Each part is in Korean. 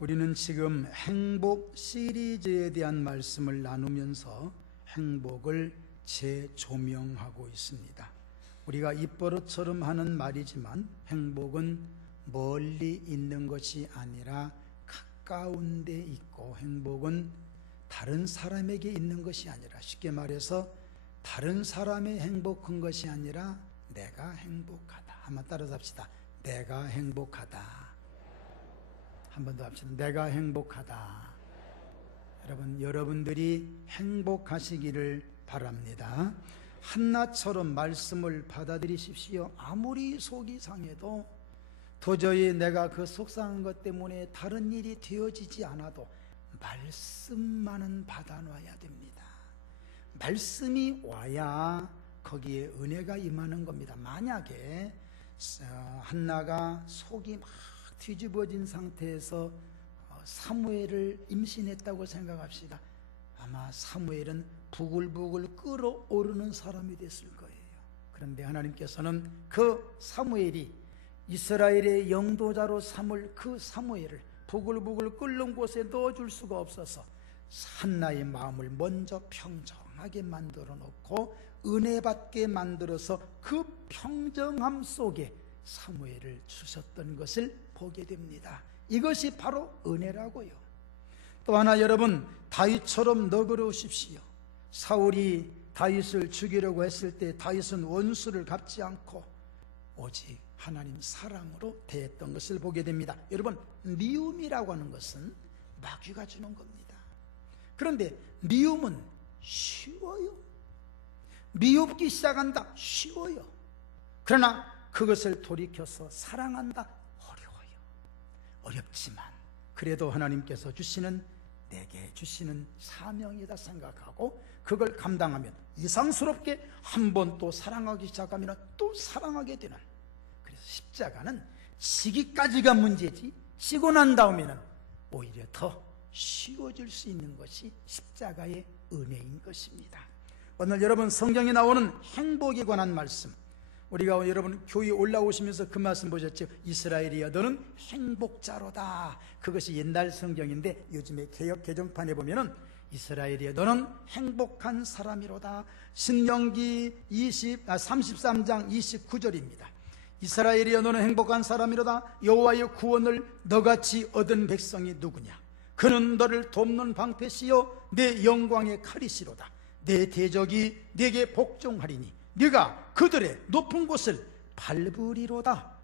우리는 지금 행복 시리즈에 대한 말씀을 나누면서 행복을 재조명하고 있습니다. 우리가 입버릇처럼 하는 말이지만 행복은 멀리 있는 것이 아니라 가까운 데 있고, 행복은 다른 사람에게 있는 것이 아니라, 쉽게 말해서 다른 사람의 행복한 것이 아니라 내가 행복하다. 한번 따라서 합시다. 내가 행복하다. 한 번 더 합시다. 내가 행복하다. 여러분들이 행복하시기를 바랍니다. 한나처럼 말씀을 받아들이십시오. 아무리 속이 상해도 도저히 내가 그 속상한 것 때문에 다른 일이 되어지지 않아도 말씀만은 받아놔야 됩니다. 말씀이 와야 거기에 은혜가 임하는 겁니다. 만약에 한나가 속이 막 뒤집어진 상태에서 사무엘을 임신했다고 생각합시다. 아마 사무엘은 부글부글 끓어오르는 사람이 됐을 거예요. 그런데 하나님께서는 그 사무엘이 이스라엘의 영도자로 삼을 그 사무엘을 부글부글 끓는 곳에 넣어줄 수가 없어서 한나의 마음을 먼저 평정하게 만들어 놓고 은혜받게 만들어서 그 평정함 속에 사무엘을 주셨던 것을 보게 됩니다. 이것이 바로 은혜라고요. 또 하나, 여러분, 다윗처럼 너그러우십시오. 사울이 다윗을 죽이려고 했을 때 다윗은 원수를 갚지 않고 오직 하나님 사랑으로 대했던 것을 보게 됩니다. 여러분, 미움이라고 하는 것은 마귀가 주는 겁니다. 그런데 미움은 쉬워요. 미웁기 시작한다, 쉬워요. 그러나 그것을 돌이켜서 사랑한다, 어려워요. 어렵지만 그래도 하나님께서 내게 주시는 사명이다 생각하고 그걸 감당하면 이상스럽게 한 번 또 사랑하기 시작하면 또 사랑하게 되는, 그래서 십자가는 지기까지가 문제지 지고 난 다음에는 오히려 더 쉬워질 수 있는 것이 십자가의 은혜인 것입니다. 오늘 여러분 성경에 나오는 행복에 관한 말씀, 우리가 여러분 교회 올라오시면서 그 말씀 보셨죠? 이스라엘이여 너는 행복자로다. 그것이 옛날 성경인데 요즘에 개역 개정판에 보면은 이스라엘이여 너는 행복한 사람이로다. 신명기 33장 29절입니다. 이스라엘이여 너는 행복한 사람이로다. 여호와의 구원을 너같이 얻은 백성이 누구냐? 그는 너를 돕는 방패시요 내 영광의 칼이시로다. 내 대적이 네게 복종하리니 네가 그들의 높은 곳을 밟으리로다.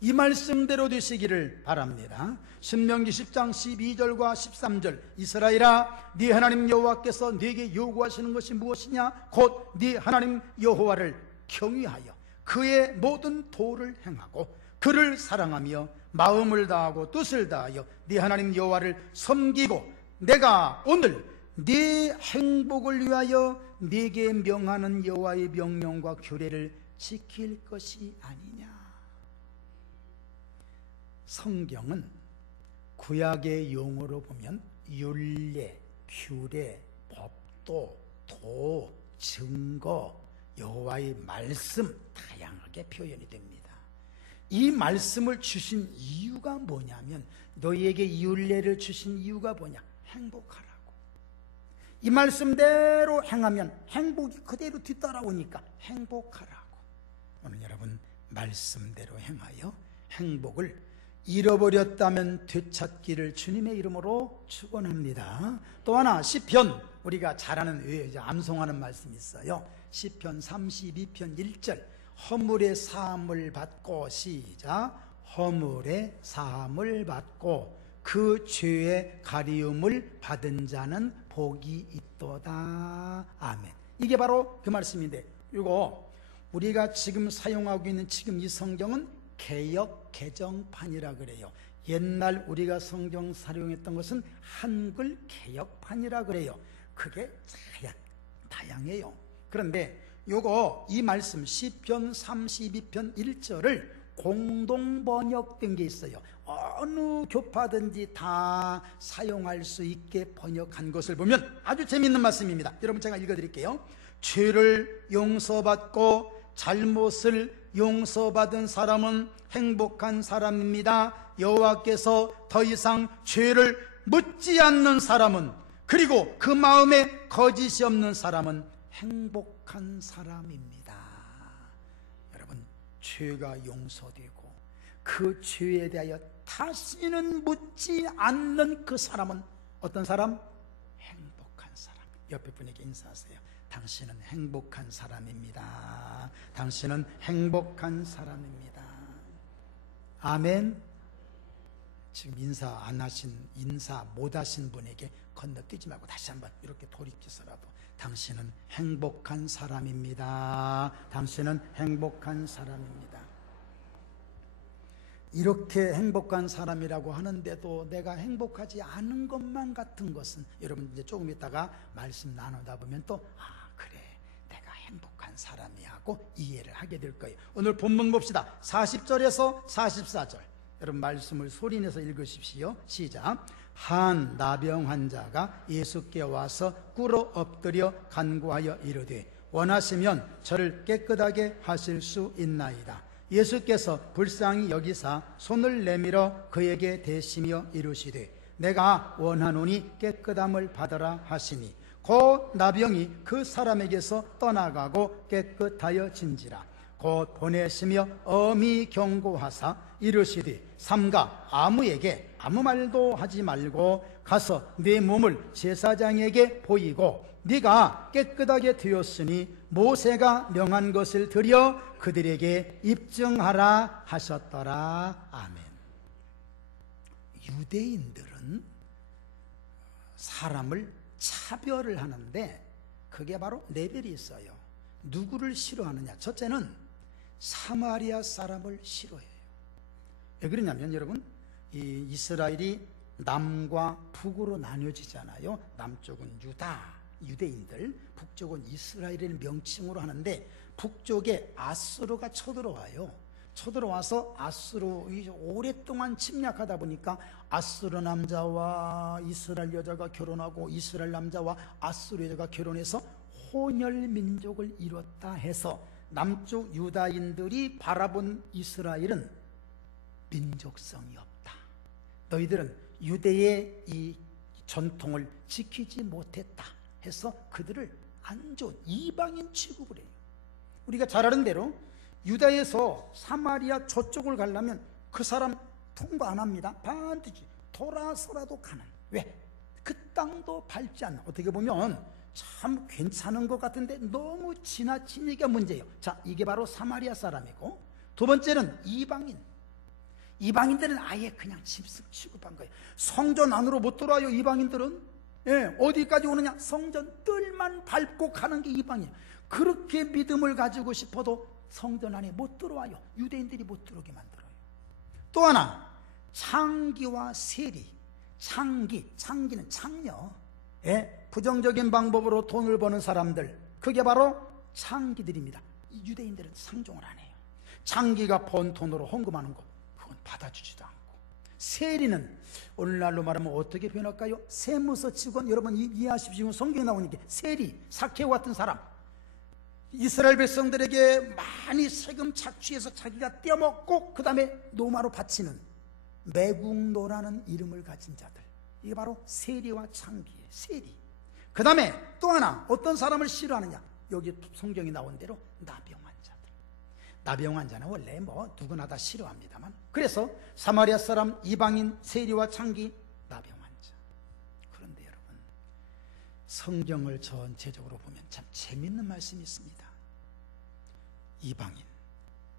이 말씀대로 되시기를 바랍니다. 신명기 10장 12절과 13절 이스라엘아 네 하나님 여호와께서 네게 요구하시는 것이 무엇이냐? 곧 네 하나님 여호와를 경외하여 그의 모든 도를 행하고 그를 사랑하며 마음을 다하고 뜻을 다하여 네 하나님 여호와를 섬기고 내가 오늘 네 행복을 위하여 네게 명하는 여호와의 명령과 규례를 지킬 것이 아니냐. 성경은 구약의 용어로 보면 율례, 규례, 법도, 도, 증거, 여호와의 말씀 다양하게 표현이 됩니다. 이 말씀을 주신 이유가 뭐냐면, 너희에게 이 율례를 주신 이유가 뭐냐? 행복하라고. 이 말씀대로 행하면 행복이 그대로 뒤따라오니까 행복하라고. 오늘 여러분 말씀대로 행하여 행복을 잃어버렸다면 되찾기를 주님의 이름으로 축원합니다. 또 하나 시편, 우리가 잘 아는 암송하는 말씀이 있어요. 시편 32편 1절 허물의 사함을 받고, 시작, 허물의 사함을 받고 그 죄의 가리움을 받은 자는 복이 있도다. 아멘. 이게 바로 그 말씀인데, 이거 우리가 지금 사용하고 있는 지금 이 성경은 개역 개정판이라 그래요. 옛날 우리가 성경 사용했던 것은 한글 개역판이라 그래요. 그게 다양해요. 그런데 이 말씀 시편 32편 1절을 공동 번역된 게 있어요. 어느 교파든지 다 사용할 수 있게 번역한 것을 보면 아주 재미있는 말씀입니다. 여러분 제가 읽어드릴게요. 죄를 용서받고 잘못을 용서받은 사람은 행복한 사람입니다. 여호와께서 더 이상 죄를 묻지 않는 사람은, 그리고 그 마음에 거짓이 없는 사람은 행복한 사람입니다. 여러분, 죄가 용서되고 그 죄에 대하여 다시는 묻지 않는 그 사람은 어떤 사람? 행복한 사람. 옆에 분에게 인사하세요. 당신은 행복한 사람입니다. 당신은 행복한 사람입니다. 아멘. 지금 인사 못 하신 분에게 건너뛰지 말고 다시 한번 이렇게 돌이켜서라도 당신은 행복한 사람입니다. 당신은 행복한 사람입니다. 이렇게 행복한 사람이라고 하는데도 내가 행복하지 않은 것만 같은 것은, 여러분 이제 조금 있다가 말씀 나누다 보면 또 그래 내가 행복한 사람이야 하고 이해를 하게 될 거예요. 오늘 본문 봅시다. 40절에서 44절 여러분 말씀을 소리내서 읽으십시오. 시작. 한 나병 환자가 예수께 와서 꿇어 엎드려 간구하여 이르되 원하시면 저를 깨끗하게 하실 수 있나이다. 예수께서 불쌍히 여기사 손을 내밀어 그에게 대시며 이르시되 내가 원하노니 깨끗함을 받으라 하시니 곧 나병이 그 사람에게서 떠나가고 깨끗하여 진지라. 곧 보내시며 엄히 경고하사 이르시되 삼가 아무에게 아무 말도 하지 말고 가서 네 몸을 제사장에게 보이고 네가 깨끗하게 되었으니 모세가 명한 것을 드려 그들에게 입증하라 하셨더라. 아멘. 유대인들은 사람을 차별을 하는데 그게 바로 레벨이 있어요. 누구를 싫어하느냐? 첫째는 사마리아 사람을 싫어해요. 왜 그러냐면 여러분, 이 이스라엘이 남과 북으로 나뉘어지잖아요. 남쪽은 유대인들, 북쪽은 이스라엘을 명칭으로 하는데 북쪽에 아수르가 쳐들어와요. 쳐들어와서 아수르 오랫동안 침략하다 보니까 아수르 남자와 이스라엘 여자가 결혼하고 이스라엘 남자와 아수르 여자가 결혼해서 혼혈 민족을 이뤘다 해서 남쪽 유다인들이 바라본 이스라엘은 민족성이 없다. 너희들은 유대의 이 전통을 지키지 못했다 해서 그들을 안 좋은 이방인 취급을 해요. 우리가 잘 아는 대로 유다에서 사마리아 저쪽을 가려면 그 사람 통과 안 합니다. 반드시 돌아서라도 가는. 왜? 그 땅도 밟지 않는. 어떻게 보면 참 괜찮은 것 같은데 너무 지나치니까 문제예요. 자, 이게 바로 사마리아 사람이고, 두 번째는 이방인. 이방인들은 아예 그냥 짐승 취급한 거예요. 성전 안으로 못 들어와요. 이방인들은. 어디까지 오느냐? 성전 뜰만 밟고 가는 게 이방이에요. 그렇게 믿음을 가지고 싶어도 성전 안에 못 들어와요. 유대인들이 못 들어오게 만들어요. 또 하나, 창기와 세리. 창기는 창녀. 부정적인 방법으로 돈을 버는 사람들, 그게 바로 창기들입니다. 유대인들은 상종을 안 해요. 창기가 번 돈으로 헌금하는 거, 그건 받아주지도 않고. 세리는 오늘날로 말하면 어떻게 표현할까요? 세무서 직원. 여러분 이해하십시오. 성경에 나오니까 세리, 사케오 같은 사람, 이스라엘 백성들에게 많이 세금 착취해서 자기가 떼어먹고 그 다음에 노마로 바치는 매국노라는 이름을 가진 자들, 이게 바로 세리와 창기예요. 세리. 그 다음에 또 하나, 어떤 사람을 싫어하느냐? 여기 성경이 나온 대로 나병 환자들. 나병 환자는 원래 누구나 다 싫어합니다만, 그래서 사마리아 사람, 이방인, 세리와 창기, 나병 환자. 그런데 여러분, 성경을 전체적으로 보면 참 재밌는 말씀이 있습니다. 이방인,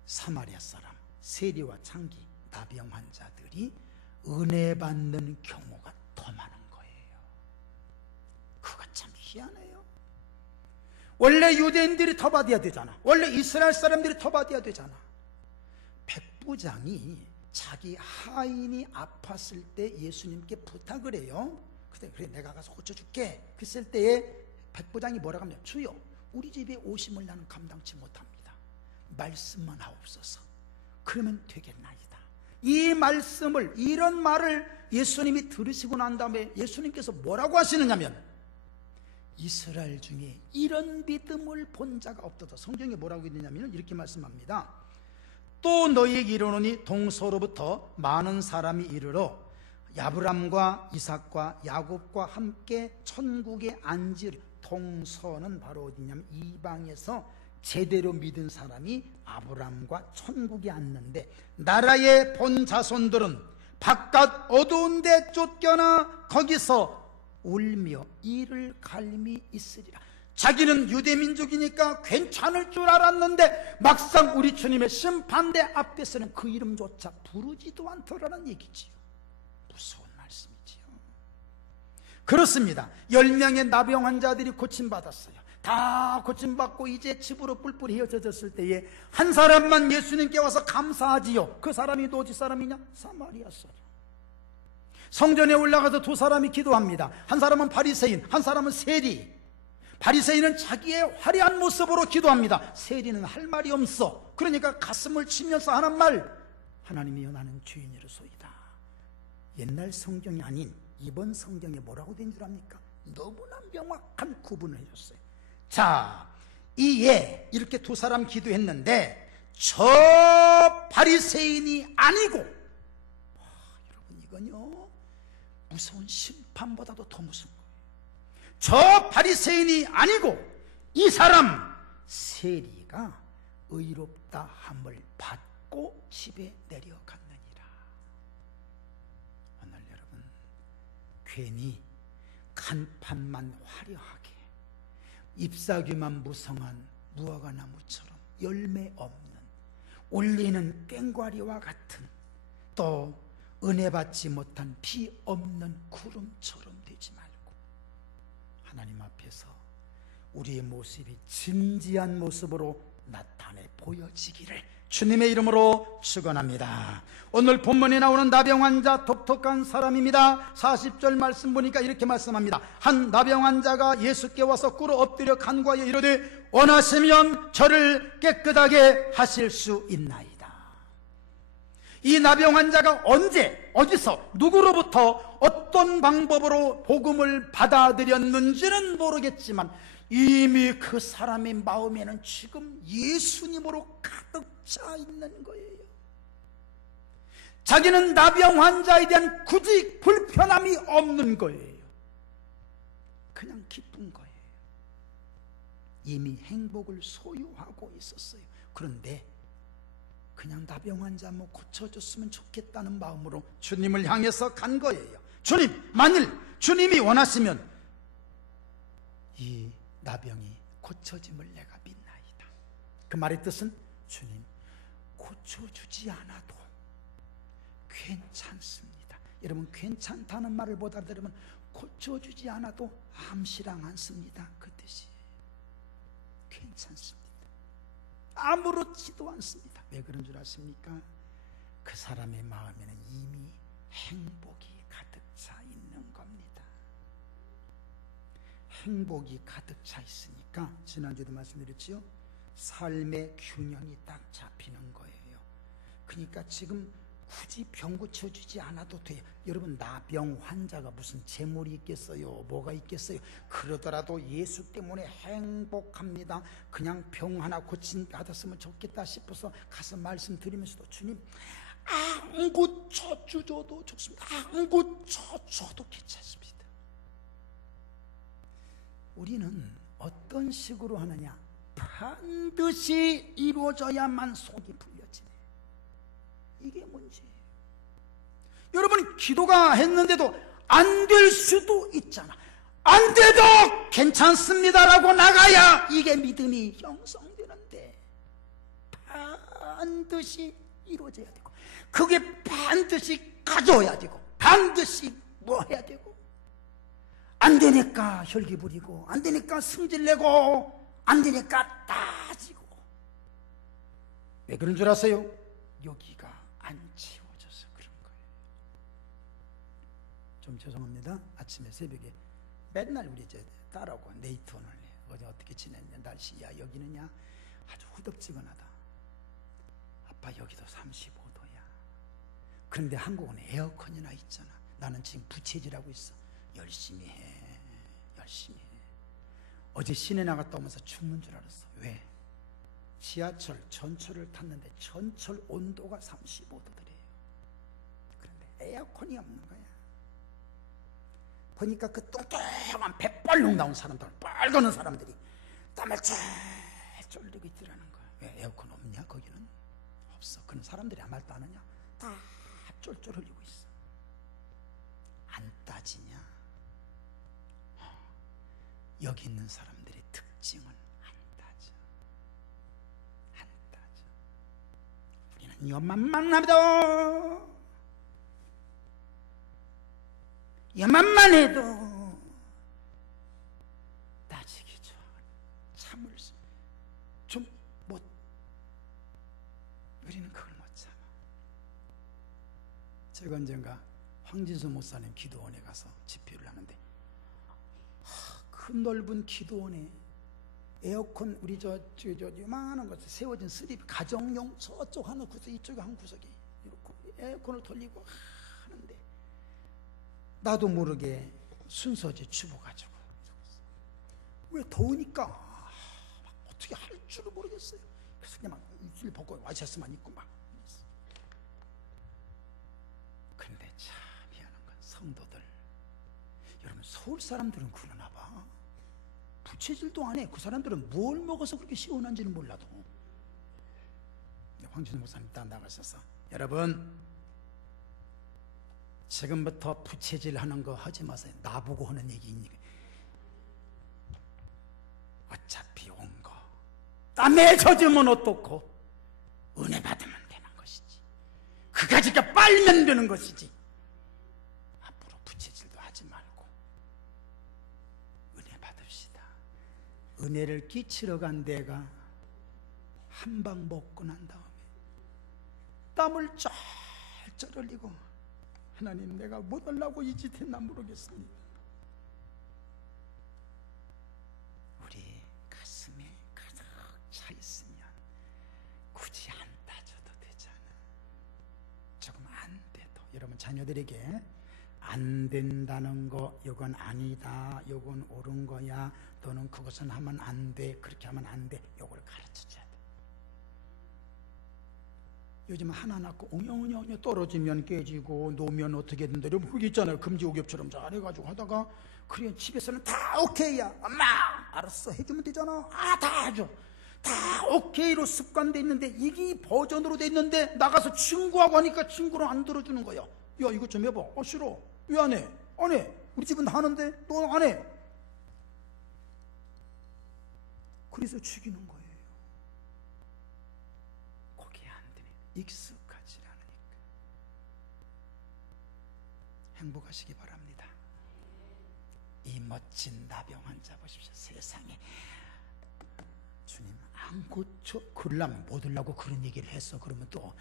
사마리아 사람, 세리와 창기, 나병 환자들이 은혜 받는 경우가 더 많은 거예요. 그거 참 희한해요. 원래 유대인들이 더 받아야 되잖아. 원래 이스라엘 사람들이 더 받아야 되잖아. 백부장이 자기 하인이 아팠을 때 예수님께 부탁을 해요. 그래 내가 가서 고쳐줄게. 그랬을 때에 백부장이 뭐라고 하면, 주여 우리 집에 오심을 나는 감당치 못합니다. 말씀만 하옵소서. 그러면 되겠나이다. 이 말씀을, 이런 말을 예수님이 들으시고 난 다음에 예수님께서 뭐라고 하시느냐면, 이스라엘 중에 이런 믿음을 본 자가 없도다. 성경에 뭐라고 있느냐면 이렇게 말씀합니다. 또 너희에게 이르노니 동서로부터 많은 사람이 이르러 아브람과 이삭과 야곱과 함께 천국에 앉으리. 동서는 바로 어디냐면 이방에서 제대로 믿은 사람이 아브람과 천국에 앉는데, 나라의 본 자손들은 바깥 어두운 데 쫓겨나 거기서 울며 이를 갈미 있으리라. 자기는 유대민족이니까 괜찮을 줄 알았는데 막상 우리 주님의 심판대 앞에서는 그 이름조차 부르지도 않더라는 얘기지요. 무서운 말씀이지요. 그렇습니다. 10명의 나병 환자들이 고침받았어요. 다 고침받고 이제 집으로 뿔뿔이 헤어졌을 때에 한 사람만 예수님께 와서 감사하지요. 그 사람이 어디 사람이냐? 사마리아 사람. 성전에 올라가서 두 사람이 기도합니다. 한 사람은 바리새인, 한 사람은 세리. 바리새인은 자기의 화려한 모습으로 기도합니다. 세리는 할 말이 없어. 그러니까 가슴을 치면서 하는 말, 하나님이여 나는 죄인이로소이다. 옛날 성경이 아닌 이번 성경에 뭐라고 된 줄 압니까? 너무나 명확한 구분을 해줬어요. 자, 이에 이렇게 두 사람 기도했는데 저 바리새인이 아니고, 여러분 이건요 무서운 심판보다도 더 무서운 거예요. 저 바리새인이 아니고 이 사람 세리가 의롭다 함을 받고 집에 내려갔느니라. 오늘 여러분 괜히 간판만 화려하게 잎사귀만 무성한 무화과나무처럼 열매 없는 올리는 꽹과리와 같은, 또 은혜 받지 못한 비 없는 구름처럼 되지 말고 하나님 앞에서 우리의 모습이 진지한 모습으로 나타내 보여지기를 주님의 이름으로 축원합니다. 오늘 본문에 나오는 나병 환자 독특한 사람입니다. 40절 말씀 보니까 이렇게 말씀합니다. 한 나병 환자가 예수께 와서 꿇어 엎드려 간구하여 이르되 원하시면 저를 깨끗하게 하실 수 있나이다. 이 나병 환자가 언제, 어디서, 누구로부터 어떤 방법으로 복음을 받아들였는지는 모르겠지만 이미 그 사람의 마음에는 지금 예수님으로 가득 차 있는 거예요. 자기는 나병 환자에 대한 굳이 불편함이 없는 거예요. 그냥 기쁜 거예요. 이미 행복을 소유하고 있었어요. 그런데 그냥 나병 환자 뭐 고쳐줬으면 좋겠다는 마음으로 주님을 향해서 간 거예요. 주님, 만일 주님이 원하시면 이 나병이 고쳐짐을 내가 믿나이다. 그 말의 뜻은 주님, 고쳐주지 않아도 괜찮습니다. 여러분, 괜찮다는 말을 못 알아들으면 고쳐주지 않아도 암시랑 않습니다. 그 뜻이에요. 괜찮습니다. 아무렇지도 않습니다. 왜 그런 줄 아십니까? 그 사람의 마음에는 이미 행복이 가득 차 있는 겁니다. 행복이 가득 차 있으니까 지난주에도 말씀드렸지요. 삶의 균형이 딱 잡히는 거예요. 그러니까 지금 굳이 병 고쳐주지 않아도 돼요. 여러분, 나병 환자가 무슨 재물이 있겠어요? 뭐가 있겠어요? 그러더라도 예수 때문에 행복합니다. 그냥 병 하나 고침 받았으면 좋겠다 싶어서 가서 말씀드리면서도 주님, 안 고쳐주셔도 좋습니다. 안 고쳐줘도 괜찮습니다. 우리는 어떤 식으로 하느냐? 반드시 이루어져야만 속이 풀려지네. 이게 문제예요. 여러분, 기도가 했는데도 안 될 수도 있잖아. 안 돼도 괜찮습니다라고 나가야 이게 믿음이 형성되는데, 반드시 이루어져야 되고, 그게 반드시 가져야 되고, 반드시 뭐 해야 되고, 안 되니까 혈기 부리고, 안 되니까 승질내고, 안 되니까 따지고. 왜 그런 줄 아세요? 여기가 안 채워져서 그런 거예요. 좀 죄송합니다. 아침에 새벽에 맨날 우리 이제 딸하고 네이트온을 해. 어제 어떻게 지냈냐, 날씨야, 여기는야 아주 후덥지근하다. 아빠 여기도 35도야. 그런데 한국은 에어컨이나 있잖아. 나는 지금 부채질하고 있어. 열심히 해, 열심히 해. 어제 시내 나갔다 오면서 죽는 줄 알았어. 왜? 지하철, 전철을 탔는데 전철 온도가 35도더래요. 그런데 에어컨이 없는 거야. 보니까 그 뚱뚱한 배빨룩 나온 사람들, 빨가는 사람들이 땀을 잘 쫄리고 있더라는 거야. 왜? 에어컨 없냐? 거기는 없어. 그런 사람들이 아무 말도 안 하냐? 다 쫄쫄 흘리고 있어. 안 따지냐? 여기 있는 사람들의 특징은 안 따져. 안 따져. 우리는 이것만 합니다. 이것만 해도 따지기 좋아. 참을 좀 못. 우리는 그걸 못 참아. 제가 언젠가 황진수 목사님 기도원에 가서 집회를 하는데 큰 넓은 기도원에 에어컨 우리 저 요만한 것 세워진 수립 가정용 저쪽 한 구석 이쪽에 한 구석이 이렇게 에어컨을 돌리고 하는데 나도 모르게 순서지 주워가지고 왜 더우니까 막 어떻게 할 줄을 모르겠어요. 그래서 그냥 막 일 벗고 와이셔츠만 입고 막. 근데 참 미안한 건 성도들 여러분 서울 사람들은 그러나 봐. 부채질도 안 해. 그 사람들은 뭘 먹어서 그렇게 시원한지는 몰라도. 황진우 목사님 딱 나가셔서 여러분 지금부터 부채질 하는 거 하지 마세요. 나보고 하는 얘기니까. 어차피 온 거 땀에 젖으면 어떻고 은혜 받으면 되는 것이지. 그까짓게 빨면 되는 것이지. 앞으로 부채질도 하지 말고 은혜 받읍시다. 은혜를 끼치러 간 데가 한 방 먹고 난 다음에 땀을 쩔쩔 흘리고 하나님 내가 못 하려고 이 짓 했나 모르겠습니다. 우리 가슴에 가득 차 있으면 굳이 안 따져도 되잖아. 조금 안 돼도 여러분 자녀들에게 안 된다는 거 이건 아니다, 이건 옳은 거야, 너는 그것은 하면 안 돼, 그렇게 하면 안 돼, 이걸 가르쳐줘야 돼. 요즘 하나 낳고 옹영옹영 떨어지면 깨지고 놓으면 어떻게 된다 여러분 그게 있잖아요. 금지옥엽처럼 잘해가지고 하다가 그래 집에서는 다 오케이야. 엄마 알았어 해주면 되잖아. 다 해줘. 다 오케이로 습관돼 있는데 이게 버전으로 돼 있는데 나가서 친구하고 하니까 친구를 안 들어주는 거야. 야 이거 좀 해봐. 싫어. 왜 안 해? 안 해. 우리 집은 다 하는데 너 안 해. 그래서 죽이는 거예요. 익숙하지 않으니까. 행복하시기 바랍니다. 이 멋진 나병 환자 보십시오. 세상에 주님 안 고쳐 그러려면 못 하려고 그런 얘기를 했어. 그러면 또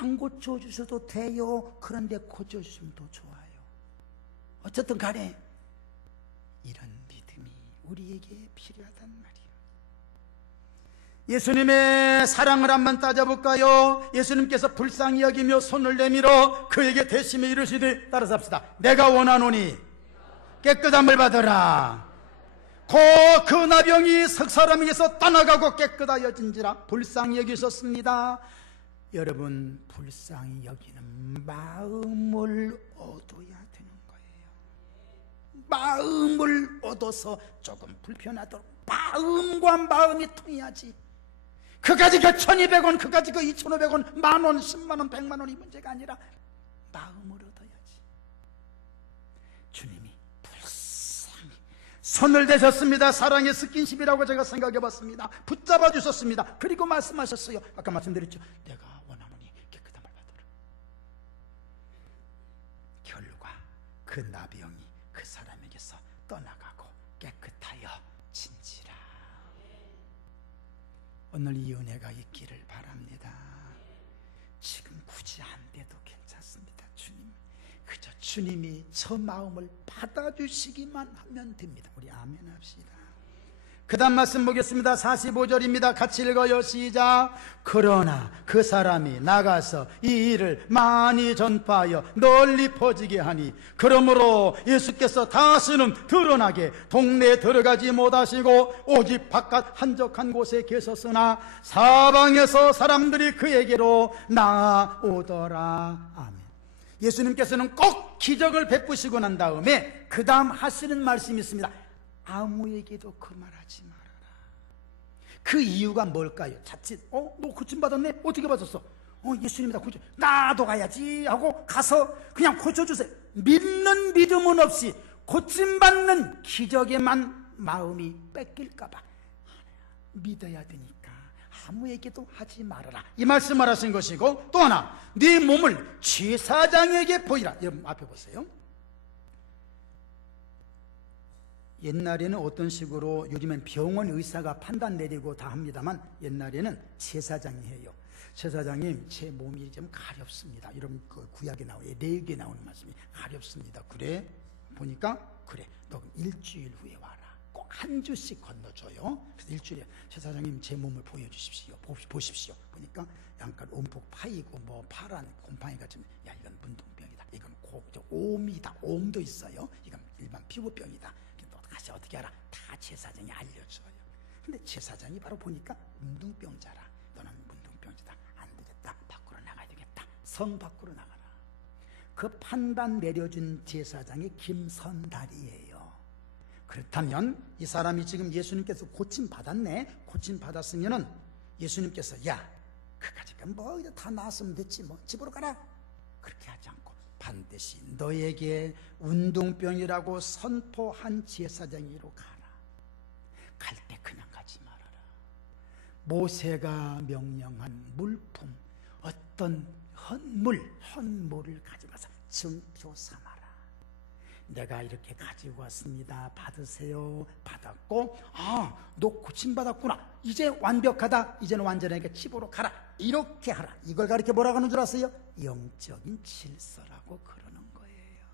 안 고쳐주셔도 돼요. 그런데 고쳐주시면 더 좋아요. 어쨌든 간에 이런 믿음이 우리에게 필요하단 말이에요. 예수님의 사랑을 한번 따져볼까요? 예수님께서 불쌍히 여기며 손을 내밀어 그에게 대심에 이르시되 따라서 합시다. 내가 원하노니 깨끗함을 받으라. 그 나병이 석 사람에게서 떠나가고 깨끗하여진지라. 불쌍히 여기셨습니다. 여러분 불쌍히 여기는 마음을 얻어야 되는 거예요. 마음을 얻어서 조금 불편하도록 마음과 마음이 통해야지. 그까지 그 1200원, 그까지 그 2500원, 만원, 10만원, 100만원이 문제가 아니라 마음을 얻어야지. 주님이 불쌍히 손을 대셨습니다. 사랑의 스킨십이라고 제가 생각해 봤습니다. 붙잡아 주셨습니다. 그리고 말씀하셨어요. 아까 말씀드렸죠. 내가 원하노니 깨끗함을 받아라. 결과 그 나병이 그 사람에게서 떠나가고 깨끗하여 진지라. 오늘 이 은혜가 있기를 바랍니다. 지금 굳이 안 돼도 괜찮습니다. 주님, 그저 주님이 저 마음을 받아주시기만 하면 됩니다. 우리 아멘 합시다. 그 다음 말씀 보겠습니다. 45절입니다. 같이 읽어요. 시작. 그러나 그 사람이 나가서 이 일을 많이 전파하여 널리 퍼지게 하니 그러므로 예수께서 다시는 드러나게 동네에 들어가지 못하시고 오직 바깥 한적한 곳에 계셨으나 사방에서 사람들이 그에게로 나오더라. 아멘. 예수님께서는 꼭 기적을 베푸시고 난 다음에 그 다음 하시는 말씀이 있습니다. 아무에게도 그 말하지 말아라. 그 이유가 뭘까요? 자칫 너 고침받았네? 어떻게 받았어? 예수님이 다 고쳐. 나도 가야지 하고 가서 그냥 고쳐주세요. 믿는 믿음은 없이 고침받는 기적에만 마음이 뺏길까봐 믿어야 되니까 아무에게도 하지 말아라, 이 말씀을 하신 것이고, 또 하나, 네 몸을 제사장에게 보이라. 여러분 앞에 보세요. 옛날에는 어떤 식으로, 요즘엔 병원 의사가 판단 내리고 다 합니다만 옛날에는 제사장이 해요. 제사장님, 제 몸이 좀 가렵습니다. 여러분 그 구약에 나와요. 레위기에 나오는 말씀이 가렵습니다. 그래? 보니까 그래, 너 일주일 후에 와라. 꼭 한 주씩 건너줘요. 그래서 일주일에 제사장님 제 몸을 보여주십시오. 보십시오. 보니까 양간 움푹 파이고 뭐 파란 곰팡이가 좀, 야 이건 문둥병이다. 이건 옴이다. 옴도 있어요. 이건 일반 피부병이다. 다시 어떻게 알아? 다 제사장이 알려줘요. 근데 제사장이 바로 보니까 문둥병자라. 너는 문둥병자다. 안 되겠다. 밖으로 나가야 되겠다. 성 밖으로 나가라. 그 판단 내려준 제사장이 김선달이에요. 그렇다면 이 사람이 지금 예수님께서 고침 받았네. 고침 받았으면은 예수님께서 야, 그까짓 건 뭐 다 나았으면 됐지 뭐 집으로 가라. 그렇게 하지 않고 반드시 너에게 운동병이라고 선포한 제사장이로 가라. 갈 때 그냥 가지 말아라. 모세가 명령한 물품, 어떤 헌물을 가져가서 증표 삼아라. 내가 이렇게 가지고 왔습니다. 받으세요. 받았고, 너 고침받았구나. 이제 완벽하다. 이제는 완전하게 집으로 가라. 이렇게 하라. 이걸 가르쳐 뭐라고 하는 줄 아세요? 영적인 질서라고 그러는 거예요.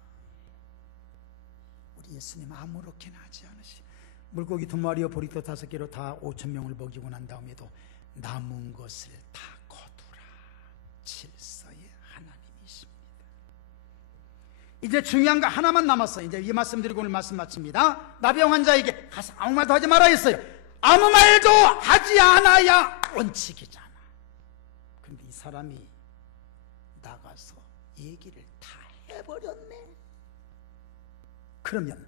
우리 예수님 아무렇게나 하지 않으시. 물고기 2마리와 보리떡 5개로 다 5,000명을 먹이고 난 다음에도 남은 것을 다 거두라. 질서의 하나님이십니다. 이제 중요한 거 하나만 남았어요. 이제 이 말씀 드리고 오늘 말씀 마칩니다. 나병 환자에게 가서 아무 말도 하지 말아 했어요. 아무 말도 하지 않아야 원칙이잖아. 근데 이 사람이 나가서 얘기를 다 해버렸네. 그러면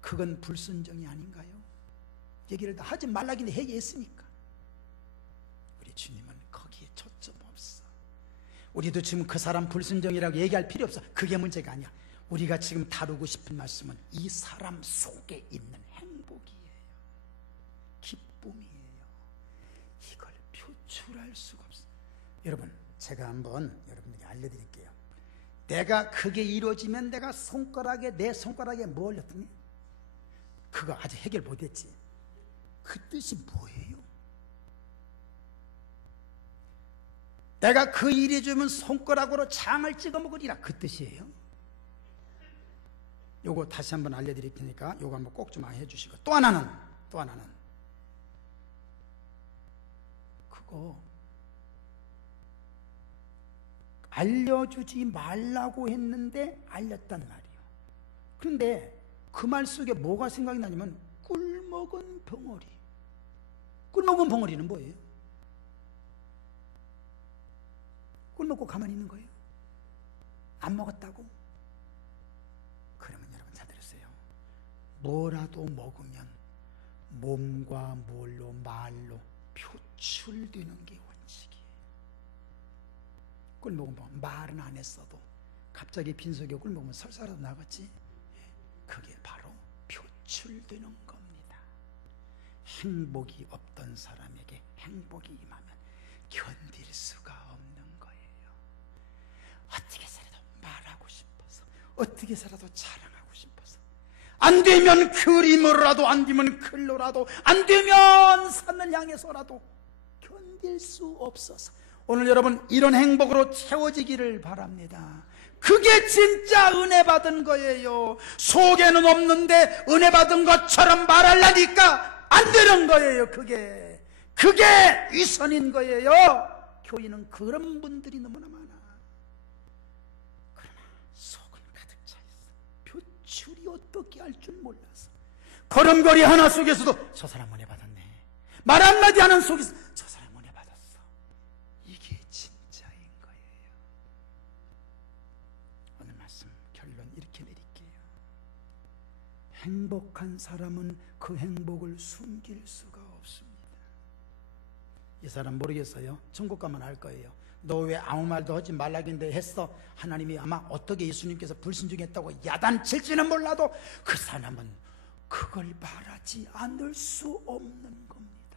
그건 불순종이 아닌가요? 얘기를 다 하지 말라긴 했으니까. 우리 주님은 거기에 초점 없어. 우리도 지금 그 사람 불순종이라고 얘기할 필요 없어. 그게 문제가 아니야. 우리가 지금 다루고 싶은 말씀은 이 사람 속에 있는 행복이에요. 기쁨이에요. 이걸 표출할 수가 없어. 여러분, 제가 한번 여러분에게 알려드릴게요. 내가 그게 이루어지면 내가 내 손가락에 뭘 했더니 그거 아직 해결 못했지. 그 뜻이 뭐예요? 내가 그 일이 주면 손가락으로 장을 찍어 먹으리라, 그 뜻이에요. 요거 다시 한번 알려드릴 테니까 요거 한번 꼭 좀 해주시고, 또 하나는 그거 알려주지 말라고 했는데 알렸단 말이에요. 그런데 그 말 속에 뭐가 생각이 나냐면 꿀먹은 벙어리. 꿀먹은 벙어리는 뭐예요? 꿀 먹고 가만히 있는 거예요? 안 먹었다고? 그러면 여러분 잘 들으세요. 뭐라도 먹으면 몸과 말로 표출되는 게 원칙이에요. 꿀 먹으면 말은 안 했어도 갑자기 빈속에 꿀 먹으면 설사라도 나갔지. 그게 바로 표출되는 겁니다. 행복이 없던 사람에게 행복이 임하면 견딜 수가 없는 거예요. 어떻게 살아도 말하고 싶어서, 어떻게 살아도 자랑하고 싶어서, 안 되면 그림으로라도, 안 되면 글로라도, 안 되면 산을 향해서라도 견딜 수 없어서 오늘 여러분 이런 행복으로 채워지기를 바랍니다. 그게 진짜 은혜 받은 거예요. 속에는 없는데 은혜 받은 것처럼 말하려니까 안 되는 거예요. 그게 위선인 거예요. 교인은 그런 분들이 너무나 많아. 그러나 속은 가득 차 있어. 표출이 어떻게 할 줄 몰라서 걸음걸이 하나 속에서도 저 사람 은혜 받았네, 말 한마디 하는 속에서 저 사람 은혜 받았어. 이게 진짜인 거예요. 오늘 말씀 결론 이렇게 내릴게요. 행복한 사람은 그 행복을 숨길 수가 없습니다. 이 사람 모르겠어요. 천국 가면 알 거예요. 너 왜 아무 말도 하지 말라긴데 했어? 하나님이 아마 어떻게 예수님께서 불순종했다고 야단칠지는 몰라도 그 사람은 그걸 말하지 않을 수 없는 겁니다.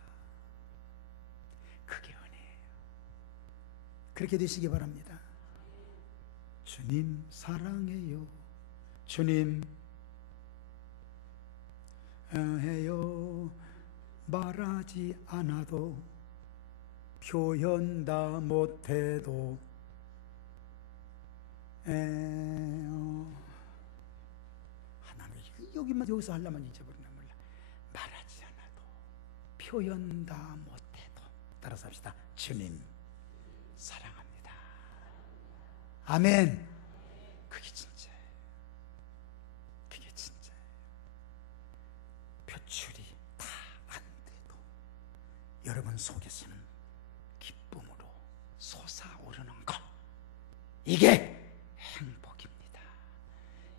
그게 은혜예요. 그렇게 되시기 바랍니다. 주님 사랑해요, 주님 해요. 말하지 않아도 표현 다 못해도 하나님 여기만 여기서 하려면 잊어버리나 몰라. 말하지 않아도 표현 다 못해도 따라서 합시다. 주님 사랑합니다. 아멘. 그게 진짜예요. 그게 진짜예요. 표출이 다 안 돼도 여러분 속에서는 기쁨으로 솟아오르는 것, 이게 행복입니다.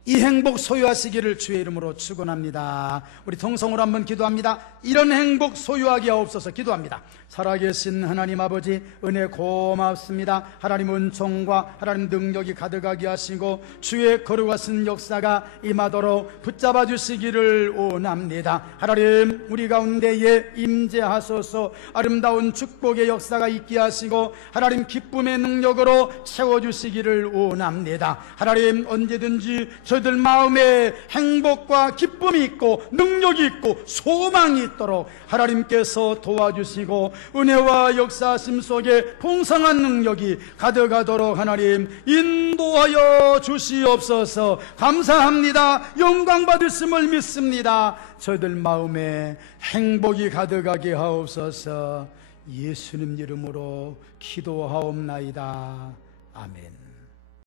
이 행복 소유하시기를 주의 이름으로 축원합니다. 우리 통성으로 한번 기도합니다. 이런 행복 소유하게 하옵소서. 기도합니다. 살아계신 하나님 아버지, 은혜 고맙습니다. 하나님 은총과 하나님 능력이 가득하게 하시고 주의 거룩하신 역사가 임하도록 붙잡아 주시기를 원합니다. 하나님 우리 가운데에 임재하소서. 아름다운 축복의 역사가 있게 하시고 하나님 기쁨의 능력으로 채워주시기를 원합니다. 하나님 언제든지 저희들 마음에 행복과 기쁨이 있고 능력이 있고 소망이 있도록 하나님께서 도와주시고 은혜와 역사하심 속에 풍성한 능력이 가득하도록 하나님 인도하여 주시옵소서. 감사합니다. 영광 받으심을 믿습니다. 저희들 마음에 행복이 가득하게 하옵소서. 예수님 이름으로 기도하옵나이다. 아멘.